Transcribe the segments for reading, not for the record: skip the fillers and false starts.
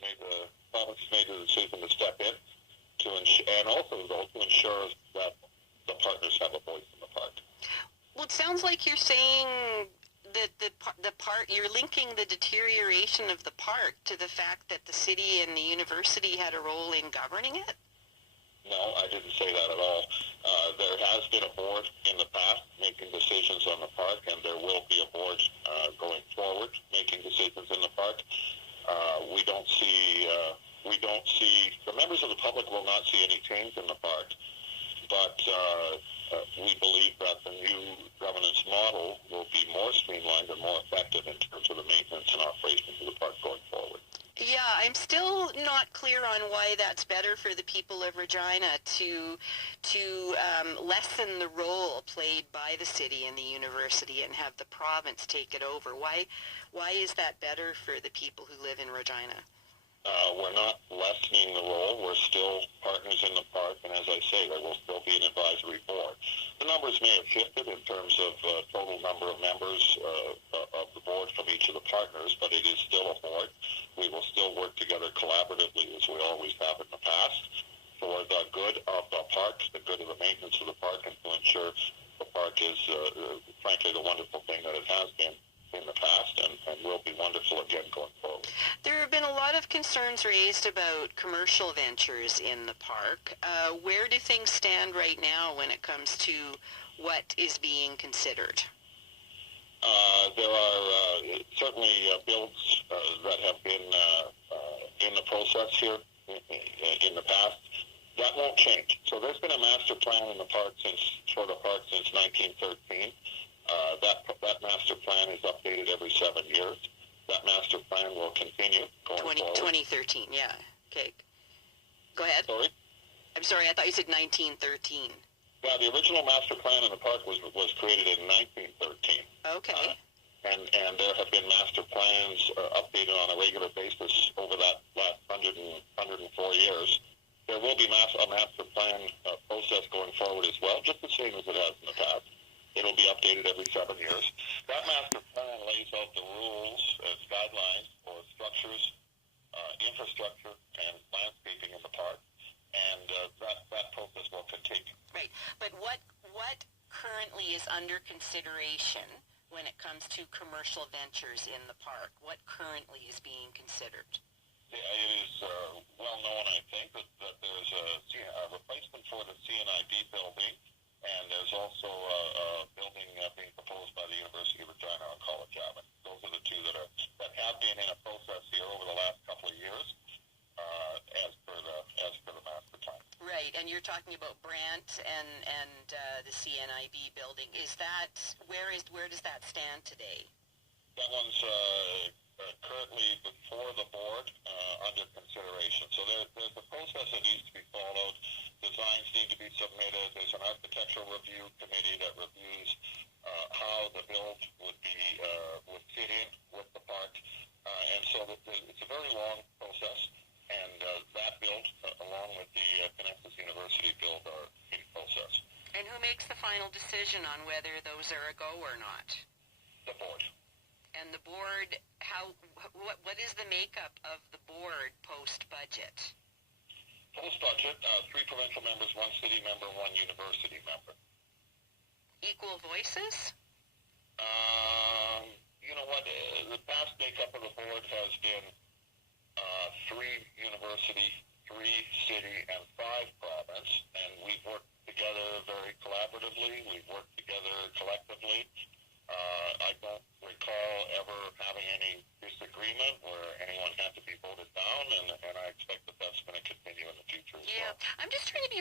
the province has made the decision to step in and also though to ensure that the partners have a voice in the park. Well, it sounds like you're saying that the park, you're linking the deterioration of the park to the fact that the city and the university had a role in governing it? No, I didn't say that at all. There has been a board in the past making decisions on the park, and there will be a board going forward making decisions in the park. We don't see, the members of the public will not see any change in the park, but we believe that the new governance model will be more streamlined and more effective in terms of the maintenance and operations of the park going forward. Yeah, I'm still not clear on why that's better for the people of Regina to lessen the role played by the city and the university and have the province take it over. Why is that better for the people who live in Regina? We're not lessening the role. We're still partners in the park, and as I say, there will still be an advisory board. The numbers may have shifted in terms of total number of members of the board from each of the partners, but it is still a board. We will still work together collaboratively as we always have in the past for the good of the park, the good of the maintenance of the park, and to ensure the park is, frankly, the wonderful thing that it has been in the past and will be wonderful again going forward. There have been a lot of concerns raised about commercial ventures in the park. Where do things stand right now when it comes to what is being considered? There are certainly builds that have been in the process here in the past. That won't change. So there's been a master plan in the park for the park since 1913. That master plan is updated every 7 years. That master plan will continue going forward. 2013, yeah. Okay. Go ahead. Sorry? I'm sorry, I thought you said 1913. Yeah, the original master plan in the park was created in 1913. Okay. And there have been master plans updated on a regular basis over that last 104 years. There will be a master plan process going forward as well, just the same as it has in the past. It'll be updated every 7 years. That master plan lays out the rules as guidelines for structures, infrastructure, and landscaping in the park, and that process will continue. Right, but what currently is under consideration when it comes to commercial ventures in the park? What currently is being considered? It is well known, I think, that there's a replacement for the CNIB building. And there's also a building being proposed by the University of Regina on College Avenue. Those are the two that have been in a process here over the last couple of years, as per the master plan. Right, and you're talking about Brant and the CNIB building. Is that where does that stand today? That one's currently before the board under consideration. So there's a process that needs to be followed. Designs need to be submitted. There's an architectural review committee that reviews how the build would fit in with the park. And so it's a very long process. And that build, along with the Connecticut University build, are in process. And who makes the final decision on whether those are a go or not? The board. And the board, what is the makeup of the board post-budget? Post-budget, 3 provincial members, 1 city member, 1 university member. Equal voices? You know what, the past makeup of the board has been 3 university, 3 city, and 5 province, and we've worked together very collaboratively. We've worked together collectively. I don't recall ever having any disagreement where anyone had to be voted down, and I expect that that's going to continue in the future as well. I'm just trying to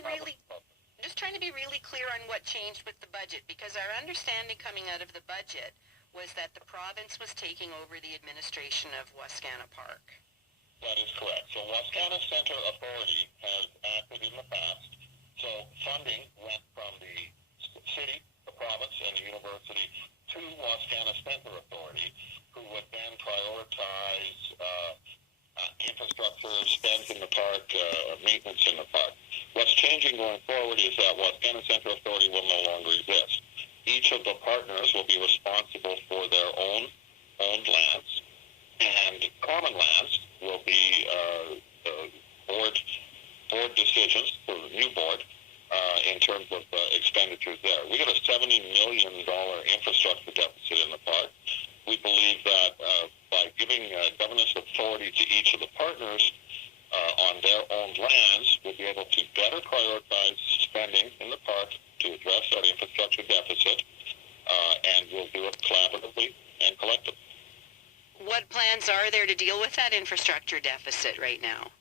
be really clear on what changed with the budget, because our understanding coming out of the budget was that the province was taking over the administration of Wascana Park. That is correct. So Wascana Center Authority has acted in the past. So funding went from the city, the province, and the university to Wascana Center Authority, who would then prioritize infrastructure, spend in the park, maintenance in the park. What's changing going forward is that Wascana Center Authority will no longer exist. Each of the partners will be responsible for their own owned lands, and common lands will be authority to each of the partners on their own lands will be able to better prioritize spending in the park to address that infrastructure deficit, and we'll do it collaboratively and collectively. What plans are there to deal with that infrastructure deficit right now?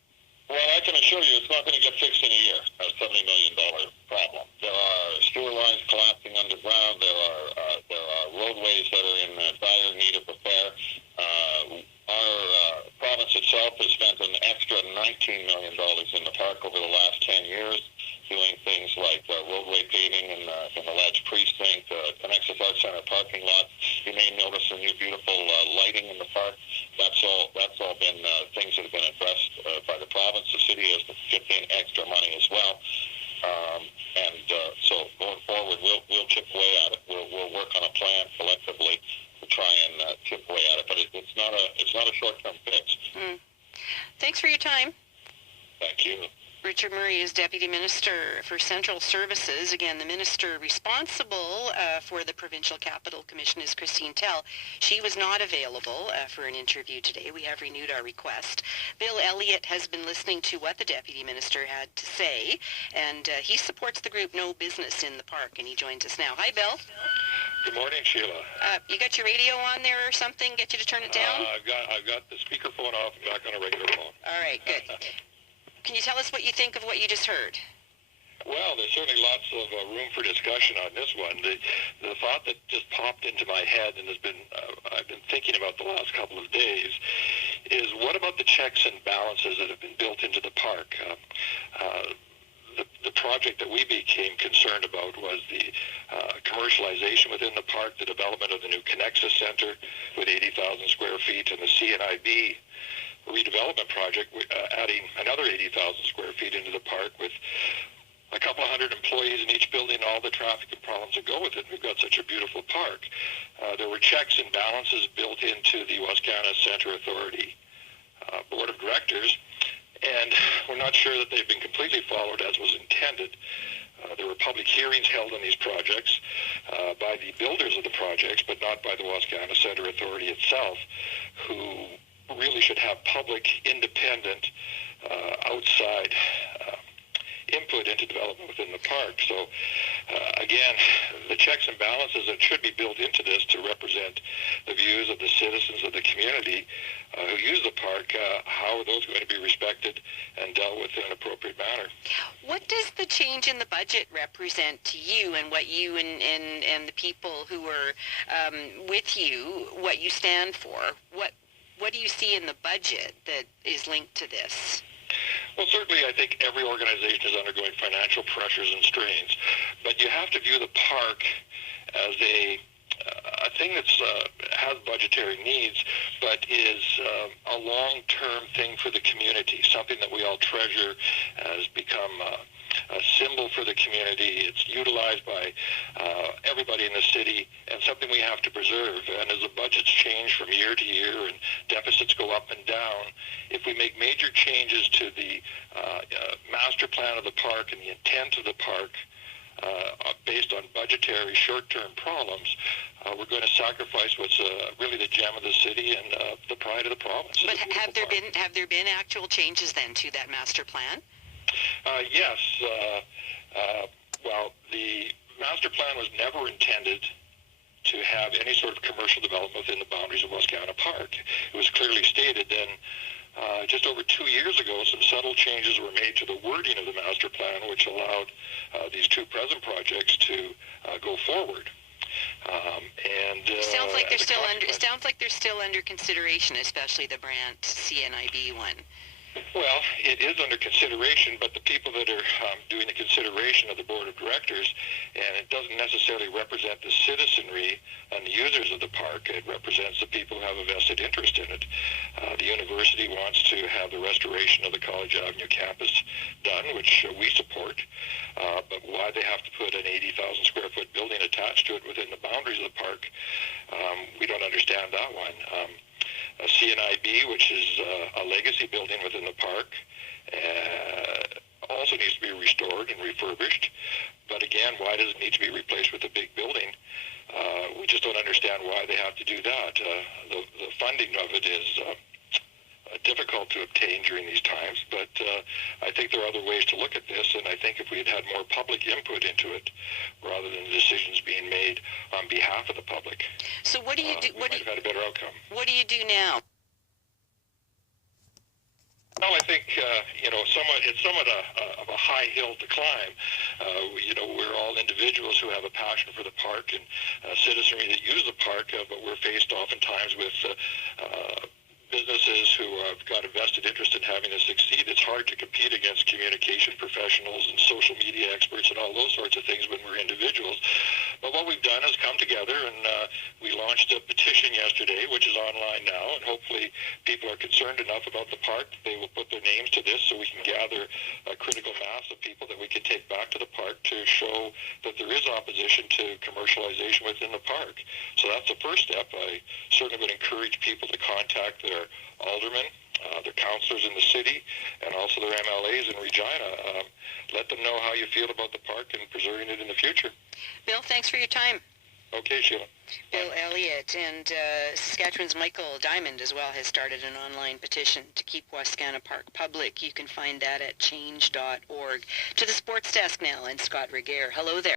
Well, I can assure you it's not going to get fixed in a year, a $70 million problem. There are sewer lines collapsing underground. There are roadways that are in dire need of repair. Our province itself has spent an extra $19 million in the park over the last 10 years, doing things like roadway paving in the Ledge Precinct, Connexus Arts Center parking lot. You may notice the new beautiful lighting in the park. That's all been things that have been addressed by the province. The city has chipped in extra money as well. So going forward, we'll chip away at it. We'll work on a plan collectively to try and chip away at it. But it's not a short-term fix. Thanks for your time. Thank you. Richard Murray is Deputy Minister for Central Services. Again, the minister responsible for the Provincial Capital Commission is Christine Tell. She was not available for an interview today. We have renewed our request. Bill Elliott has been listening to what the Deputy Minister had to say, and he supports the group No Business in the Park, and he joins us now. Hi, Bill. Good morning, Sheila. You got your radio on there or something? Get you to turn it down? I've got the speakerphone off and back on a regular phone. All right, good. Can you tell us what you think of what you just heard? Well, there's certainly lots of room for discussion on this one. The thought that just popped into my head and has been I've been thinking about the last couple of days is what about the checks and balances that have been built into the park? The project that we became concerned about was the commercialization within the park, the development of the new Connexus Center with 80,000 square feet, and the CNIB redevelopment project, adding another 80,000 square feet into the park with a couple of hundred employees in each building, all the traffic and problems that go with it. We've got such a beautiful park. There were checks and balances built into the Wascana Center Authority Board of Directors, and we're not sure that they've been completely followed as was intended. There were public hearings held on these projects by the builders of the projects, but not by the Wascana Center Authority itself, who really should have public, independent, outside input into development within the park. So, again, the checks and balances that should be built into this to represent the views of the citizens of the community who use the park, how are those going to be respected and dealt with in an appropriate manner? What does the change in the budget represent to you and what you and the people who are with you, what you stand for? What do you see in the budget that is linked to this? Well, certainly I think every organization is undergoing financial pressures and strains, but you have to view the park as a thing that has budgetary needs, but is a long-term thing for the community, something that we all treasure, has become a symbol for the community. It's utilized by everybody in the city, and something we have to preserve. And as the budgets change from year to year and deficits go up and down, if we make major changes to the master plan of the park and the intent of the park based on budgetary short-term problems, we're going to sacrifice what's really the gem of the city and the pride of the province. But have there been actual changes then to that master plan? Yes. Well, the master plan was never intended to have any sort of commercial development within the boundaries of Wascana Park. It was clearly stated then. Just over 2 years ago, some subtle changes were made to the wording of the master plan, which allowed these two present projects to go forward. Sounds like they're still under consideration, especially the Brant CNIB one. Well, it is under consideration, but the people that are doing the consideration of the board of directors, and it doesn't necessarily represent the citizenry and the users of the park. It represents the people who have a vested interest in it. The university wants to have the restoration of the College Avenue campus done, which we support, but why they have to put an 80,000 square foot building attached to it within the boundaries of the park, we don't understand that one. A CNIB, which is a legacy building within the park, also needs to be restored and refurbished. But again, why does it need to be replaced with a big building? We just don't understand why they have to do that. The funding of it is to obtain during these times. But I think there are other ways to look at this, and I think if we had had more public input into it, rather than decisions being made on behalf of the public, so what do you do? we might have had a better outcome. What do you do now? Well, I think, it's somewhat of a high hill to climb. We're all individuals who have a passion for the park and citizenry that use the park, but we're faced oftentimes with businesses who have got a vested interest in having this succeed. It's hard to compete against communication professionals and social media experts and all those sorts of things when we're individuals. But what we've done is come together, and we launched a petition yesterday, which is online now, and hopefully people are concerned enough about the park that they will put their names to this so we can gather a critical mass of people that we can take back to the park to show that there is opposition to commercialization within the park. So that's the first step. I certainly would encourage people to contact their aldermen, their councillors in the city, and also their MLAs in Regina. Let them know how you feel about the park and preserving it in the future. Bill, thanks for your time. Okay, Sheila. Bill Elliott, and Saskatchewan's Michael Diamond as well has started an online petition to keep Wascana Park public. You can find that at change.org. To the sports desk now, and Scott Regehr. Hello there.